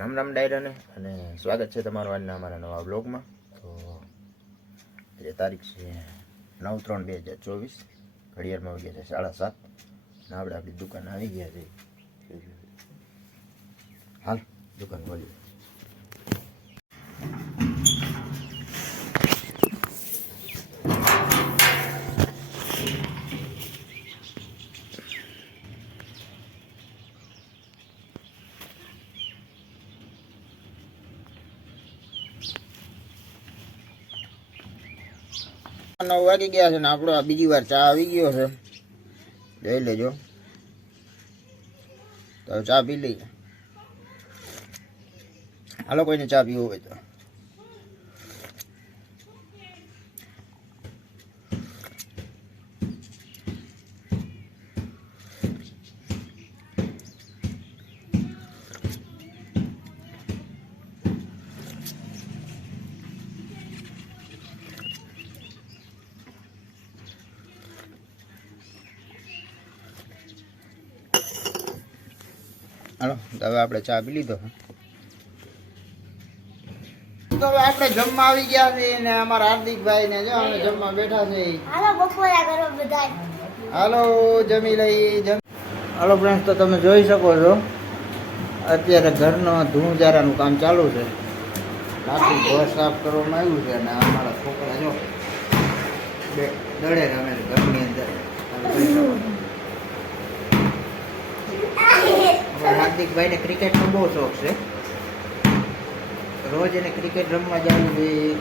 રામ રામ ડાયરાને અને સ્વાગત છે તમારું આજના અમારા નવા બ્લોગમાં. તો આજે તારીખ છે 9/3/2024, ઘડિયાળમાં વાગ્યા છે 7:30 અને આપણે આપણી દુકાન આવી ગયા છે. હાલ દુકાન ખોલીએ. નવ વાગી ગયા છે ને આપણો આ બીજી વાર ચા આવી ગયો છે. લઈ લેજો તો ચા પી લઈએ. હાલો કોઈને ચા પીવો હોય તો. હાલો તો હવે આપણે ચા પી લીધો. તો હવે આપણે જમવા આવી ગયા છે ને અમારા હાર્દિકભાઈ ને જો અમે જમવા બેઠા છે. હાલો બપોરા કરો બધાય. હાલો જમી લઈ. હાલો ફ્રેન્ડ્સ, તો તમે જોઈ શકો છો અત્યારે ઘરનો ધૂળજારાનું કામ ચાલુ છે. આખું ઘર સાફ કરવામાં આવ્યું છે અને અમારા છોકરા જો બે દડે રમે છે ઘરની અંદર. હાર્દિકભાઈને ક્રિકેટનો બહુ શોખ છે. રોજ એને ક્રિકેટ રમવા જવું જોઈએ.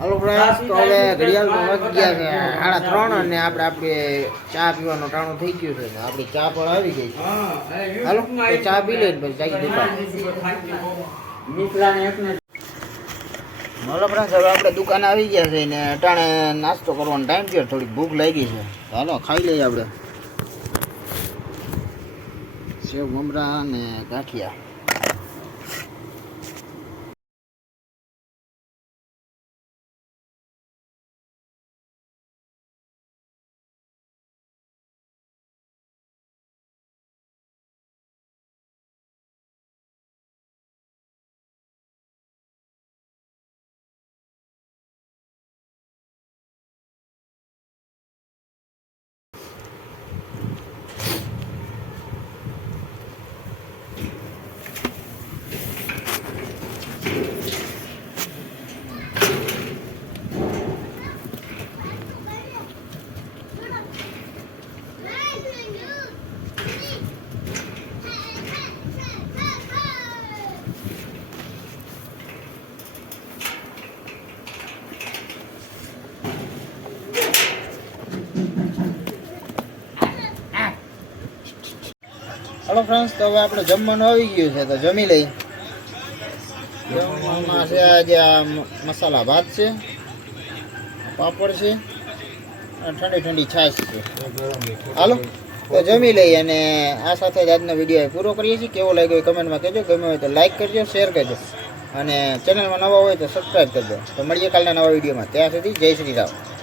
હલો ફ્રેન્ડ્સ, તો હવે ઘડિયાળમાં વાગી ગયા છે 3:30 અને આપણે ચા પીવાનું ટાણું થઈ ગયું છે. આપણી ચા પણ આવી ગઈ છે. હાલો તો ચા પી લઈને પછી જાગી દુકાન. હલો ફ્રેન્ડ્સ, હવે આપણે દુકાન આવી ગયા છે ને અટાણે નાસ્તો કરવાનો ટાઈમ થયો. થોડીક ભૂખ લાગી છે. હાલો ખાઈ લઈએ આપણે સેવ મમરા ને ગાંઠિયા. હલો ફ્રેન્ડ્સ, તો હવે આપણે જમવાનું આવી ગયું છે તો જમી લઈ. જમવામાં છે આજે આ મસાલા ભાત છે, પાપડ છે અને ઠંડી ઠંડી છાશ છે. હાલો તો જમી લઈએ અને આ સાથે જ આજનો વિડીયો પૂરો કરીએ છીએ. કેવો લાગ્યો એ કમેન્ટમાં કહેજો. ગમે હોય તો લાઈક કરજો, શેર કરજો અને ચેનલમાં નવા હોય તો સબસ્ક્રાઈબ કરજો. તો મળીએ કાલના નવા વિડીયોમાં. ત્યાં સુધી જય શ્રી રામ.